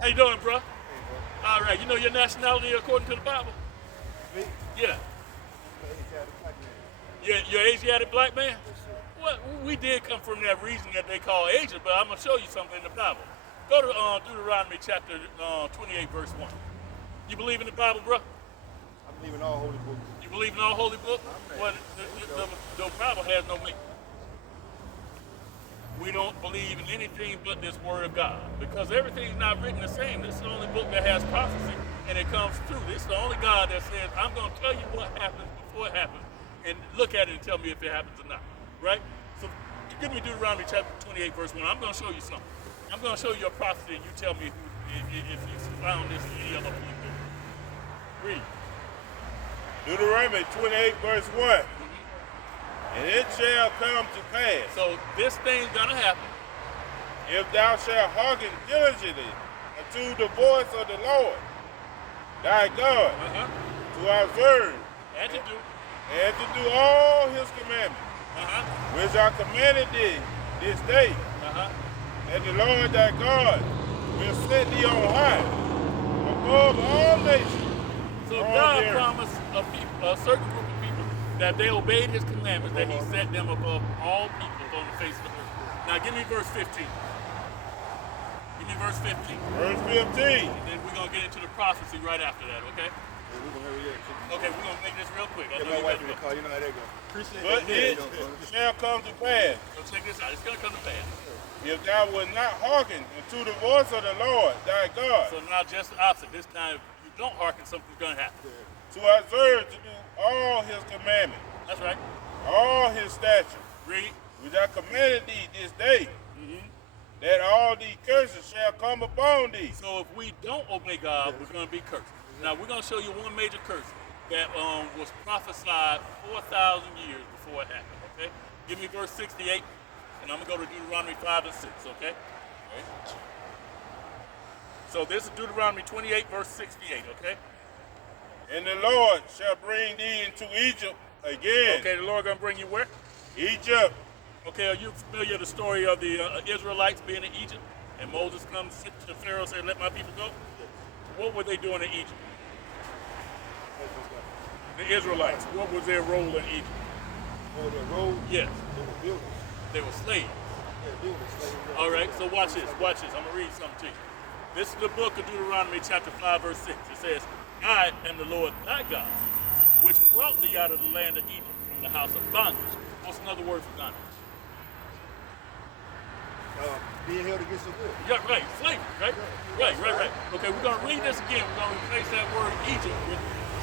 How you doing, bro? Hey, bro. All right. You know your nationality according to the Bible? Me? Yeah. Hey, got a black man. You're Asiatic black man? Yes, sir. Well, we did come from that region that they call Asia, but I'm going to show you something in the Bible. Go to Deuteronomy chapter 28, verse 1. You believe in the Bible, bro? I believe in all holy books. You believe in all holy books? Well, the Bible has no meaning. We don't believe in anything but this word of God because everything's not written the same. This is the only book that has prophecy and it comes true. This is the only God that says, I'm going to tell you what happens before it happens and look at it and tell me if it happens or not, right? So give me Deuteronomy chapter 28, verse 1. I'm going to show you something. I'm going to show you a prophecy and you tell me if you found this in any other book. Read. Deuteronomy 28, verse 1. And it shall come to pass, So this thing's going to happen. if thou shalt hearken diligently unto the voice of the Lord thy God, to observe And to do. and to do all his commandments, which I commanded thee this day, that the Lord thy God will set thee on high above all nations. So on God the earth. promised a certain group of people that they obeyed his commandments, that he set them above all people on the face of the earth. Now give me verse 15. Give me verse 15. Verse 15. And then we're going to get into the prophecy right after that, okay? Hey, we're going to hurry up. Okay, we're going to make this real quick. I Get know my you wife gotta in the go. car. You know how that goes. Appreciate But that. it shall come to pass, So check this out. It's going to come to pass. if thou wilt not hearken unto the voice of the Lord thy God, So now just the opposite. This time, if you don't hearken, something's going to happen. to observe to do all his commandments, That's right. all his statutes, Read. which I commanded thee this day, that all these curses shall come upon thee. So if we don't obey God, we're going to be cursed. Now we're going to show you one major curse that was prophesied 4,000 years before it happened. Okay, give me verse 68, and I'm going to go to Deuteronomy 5 and 6. Okay. So this is Deuteronomy 28, verse 68. Okay. And the Lord shall bring thee into Egypt again. Okay. The Lord going to bring you where? Egypt, Okay. Are you familiar with the story of the Israelites being in Egypt, and Moses comes to Pharaoh and said, "Let my people go"? What were they doing in Egypt? The Israelites. What was their role in Egypt? On the road, Yes, they were builders. they were slaves. Yeah, builders. Slaves. All right, so watch this, watch this. I'm going to read something to you. This is the book of Deuteronomy chapter 5, verse 6. It says, I am the Lord thy God, which brought thee out of the land of Egypt from the house of bondage. What's another word for bondage? Being held against the will. Yeah, right, slavery, right? Right. Okay, we're going to read this again. We're going to replace that word Egypt with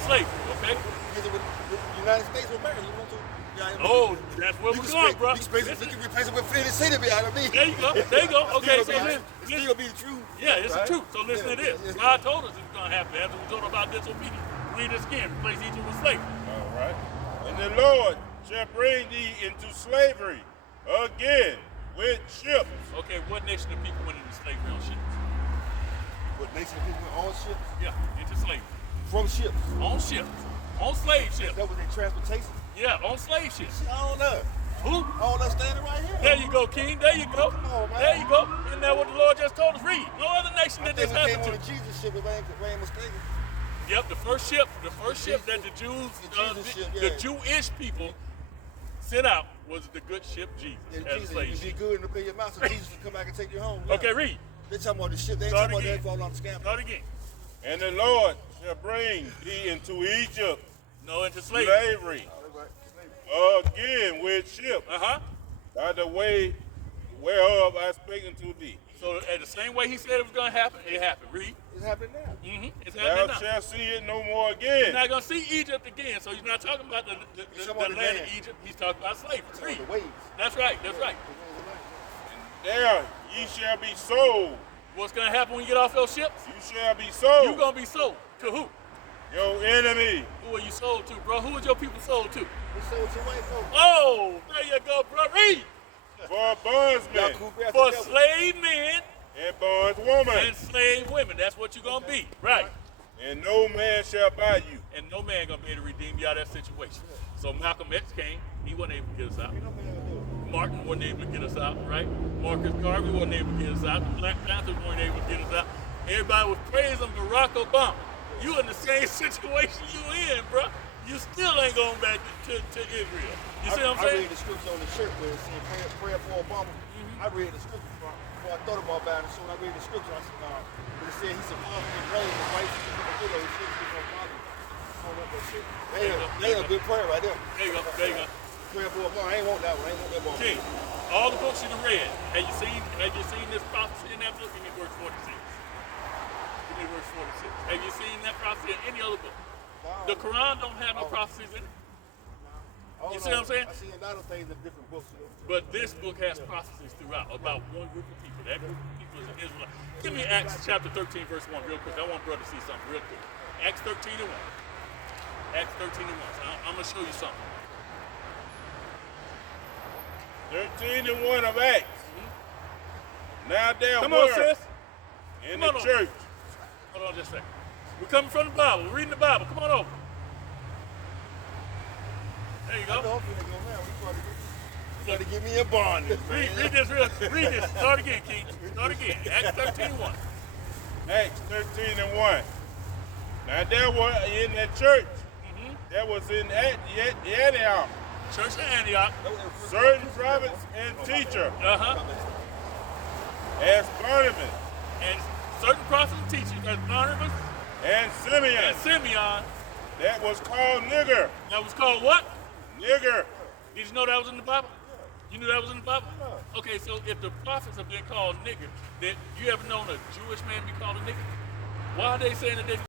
slavery, okay? Because with the United States of America, you want to? Yeah, Oh, that's where we're going, bro. We can replace it with Flint City, you know what I mean? There you go, there you go. Okay, so it's listen. still be the truth. Yeah, it's right? the truth. So listen to this. Yeah. God told us it's going to happen after we told about disobedience. Read this again. Replace Egypt with slavery. all right. And the Lord shall bring thee into slavery again with ships. Okay, what nation of people went into slavery on ships? What nation of people went on ships? Yeah, into slavery. From ships. On ships. On slave ships. That was their transportation. Yeah, on slave ships. I don't know. Who? All that standing right here. There you go, King. There you go. Come on, man. There you go. Isn't that what the Lord just told us? Read. No other nation I did this think we came happen on to. a Jesus ship if I ain't mistaken. Yep, the first ship that the Jews, the Jesus ship, the yeah. Jewish people sent out was the good ship Jesus And as a Jesus, slave you be ship. good and obey your master. Jesus will come back and take you home. Okay, read. They talking about the ship. They ain't Start talking about again. that fall on the scam. Start again. And the Lord shall bring thee into Egypt No, into slavery. slavery again with ships, by the way whereof I spake unto thee. So the same way he said it was going to happen, it happened. Read. It's happening now. It's Thou happening now. shalt see it no more He's again. not going to see Egypt again. So he's not talking about the talking about the land of land. Egypt. He's talking about slavery. Read. The waves. That's right. That's right. There ye shall be sold. What's going to happen when you get off those ships? You shall be sold. You're going to be sold. To who? Your enemy. Who are you sold to, bro? Who is your people sold to? We sold to white folks. Oh, there you go, bro. Read. For bondsmen For slave men and bondswoman, and slave women. That's what you're going to be. Right. and no man shall buy you. And no man going to be able to redeem you out of that situation. So Malcolm X came. He wasn't able to get us out. Martin wasn't able to get us out, right? Marcus Garvey wasn't able to get us out. The Black Panthers weren't able to get us out. Everybody was praising Barack Obama. You in the same situation you in, bro. You still ain't going back to Israel. You see what I'm I saying? read the scripture on the shirt where it said prayer for Obama. I read the scripture before I thought about it. So when I read the scripture, I said, it said he's a father in rain, the white people in the middle, he said he's a father. That ain't a good prayer right there. There you go. There you go. Prayer for Obama. I ain't want that one. I ain't want that one. King, all the books you done read, have you seen this prophecy in that book? You need verse 46. You need verse 46. Have you seen that prophecy in any other book? The Quran don't have no prophecies in it. You see what I'm saying? I see a lot of things in different books. But this book has prophecies throughout about one group of people. That group of people is an Israelite. Give me Acts chapter 13, verse 1 real quick. I want brother to see something real quick. Acts 13 and 1. Acts 13 and 1. So I'm going to show you something. 13 and 1 of Acts. Now there Come on, were sis. in Come the on church. Hold on just a second. We're coming from the Bible. We're reading the Bible. Come on over. There you I know go. I'm finna go now. You try to get me in bondage, man. Read this real. Read this. Start again, King. Start again. Acts 13 1. Acts 13 and 1. Now there were in the church that was in Antioch Church of Antioch. certain prophets and teachers, Uh-huh. as Barnabas And certain prophets and teachers as Barnabas and Simeon, and Simeon. that was called nigger. That was called what? Nigger. Did you know that was in the Bible? You knew that was in the Bible? Okay, so if the prophets have been called nigger, then you ever known a Jewish man to be called a nigger? Why are they saying that they